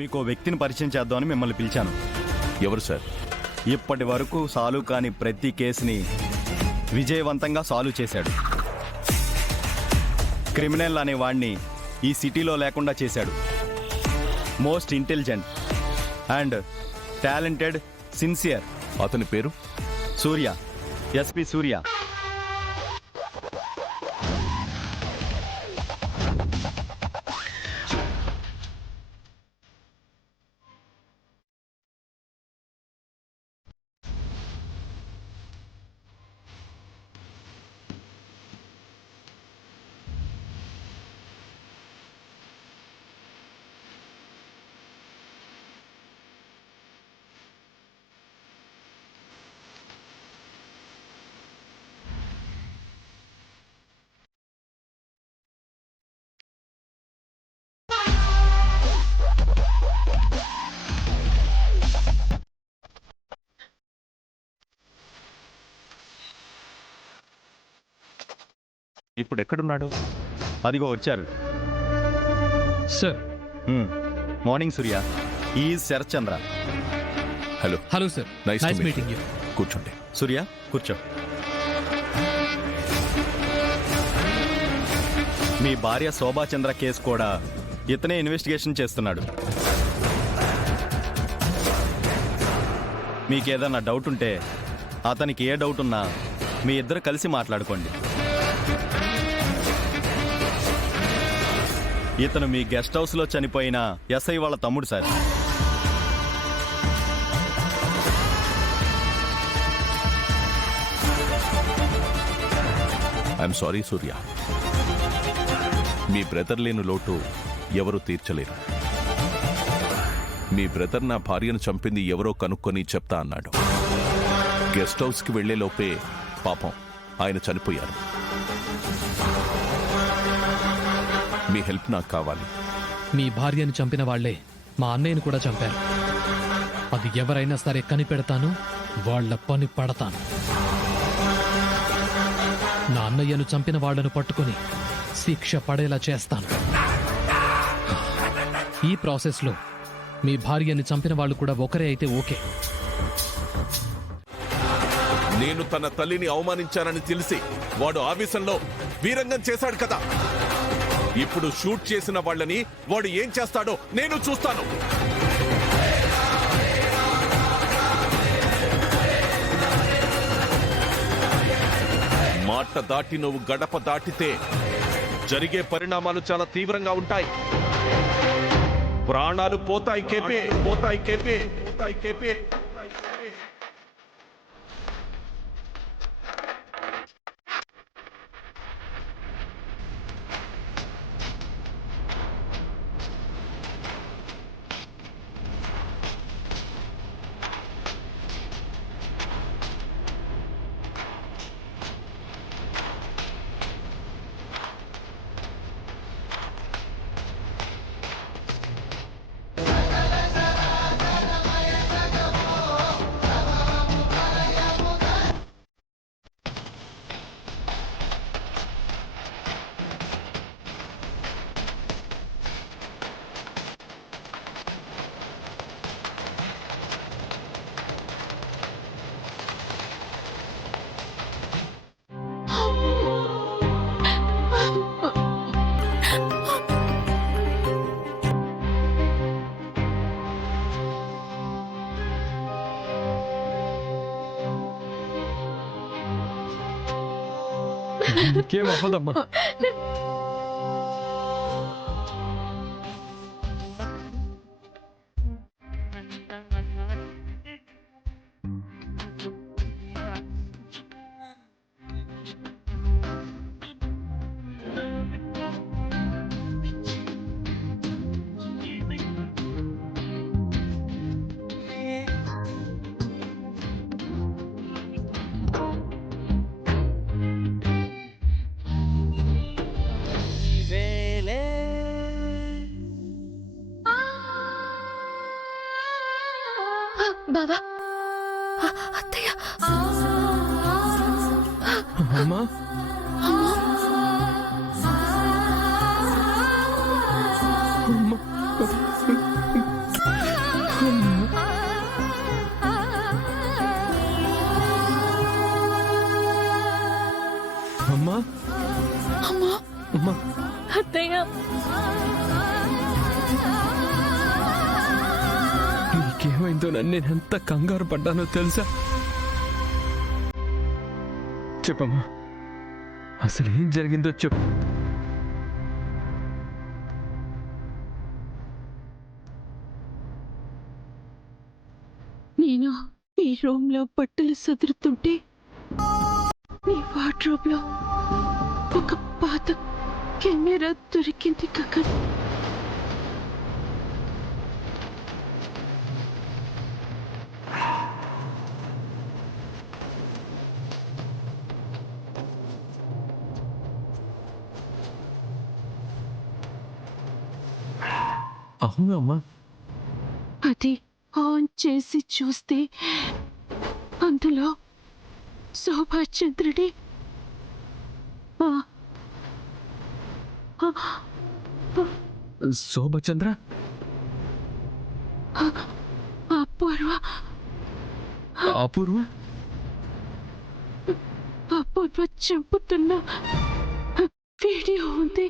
మీకు ఓ వ్యక్తిని పరిచయం చేద్దామని మిమ్మల్ని పిలిచాను. ఎవరు సార్? ఇప్పటి వరకు సాల్వ్ కాని ప్రతి కేసుని విజయవంతంగా సాల్వ్ చేశాడు. క్రిమినల్ అనే వాడిని ఈ సిటీలో లేకుండా చేశాడు. Most intelligent and talented, sincere. అతని పేరు? సూర్య, ఎస్పి సూర్య. ఇప్పుడు ఎక్కడున్నాడు? అదిగో వచ్చారు. Sir. Morning Surya. Is Sharath Chandra. Hello. Hello sir. Nice meeting you. కూర్చోండి. సూర్య కూర్చో. మీ భార్య శోభాచంద్ర కేసు కూడా ఇతనే ఇన్వెస్టిగేషన్ చేస్తున్నాడు. మీకేదన్నా డౌట్ ఉంటే అతనికి ఏ డౌట్ ఉన్నా మీ ఇద్దరు కలిసి మాట్లాడుకోండి. ఇతను మీ గెస్ట్ హౌస్లో చనిపోయిన ఎస్ఐ వాళ్ళ తమ్ముడు sir. I'm sorry Surya. Me brother లేని లోటు ఎవరూ తీర్చలేరు. మీ బ్రదర్ నా భార్యను చంపింది ఎవరో కనుక్కొని చెప్తా అన్నాడు. గెస్ట్ హౌస్కి వెళ్లే లోపే పాపం ఆయన చనిపోయారు. మీ హెల్ప్ నాకు కావాలి. మీ భార్యను చంపిన వాళ్లే మా అన్నయ్యను కూడా చంపారు. అది ఎవరైనా సరే కనిపెడతాను, వాళ్ల పని పడతాను. నా అన్నయ్యను చంపిన వాళ్లను పట్టుకుని శిక్ష పడేలా చేస్తాను. ఈ ప్రాసెస్లో మీ భార్యని చంపిన వాళ్ళు కూడా ఒకరే అయితే ఓకే. నేను తన తల్లిని అవమానించానని తెలిసి వాడు ఆవేశంలో వీరంగం చేశాడు కదా. ఇప్పుడు షూట్ చేసిన వాళ్ళని వాడు ఏం చేస్తాడో నేను చూస్తాను. మాట దాటి నువ్వు గడప దాటితే జరిగే పరిణామాలు చాలా తీవ్రంగా ఉంటాయి. ప్రాణాలు పోతాయి కేపే, పోతాయి కేపే, పోతాయి కేపే. ఇంకేం అవ్వదమ్మా. బావా, అత్తయ్య, అమ్మా, అమ్మా అత్తయ్య నీకేమైందో నన్ను నేను ఎంత కంగారు పడ్డానో తెలుసా? చెప్పమ్మా, అసలు ఏం జరిగిందో చెప్పు. నేను ఈ రూమ్ లో బట్టలు సదురుతుంటే నీ వార్డ్రోబ్ లో ఒక పాత కెమెరా దొరికింది గగన్. అవునమ్మా, అది ఆన్ చేసి చూస్తే అందులో శోభాష్ చంద్రుడి శోభచంద్ర అపూర్వ అపూర్వ అపూర్వ చంపుతున్న వీడియో ఉంది.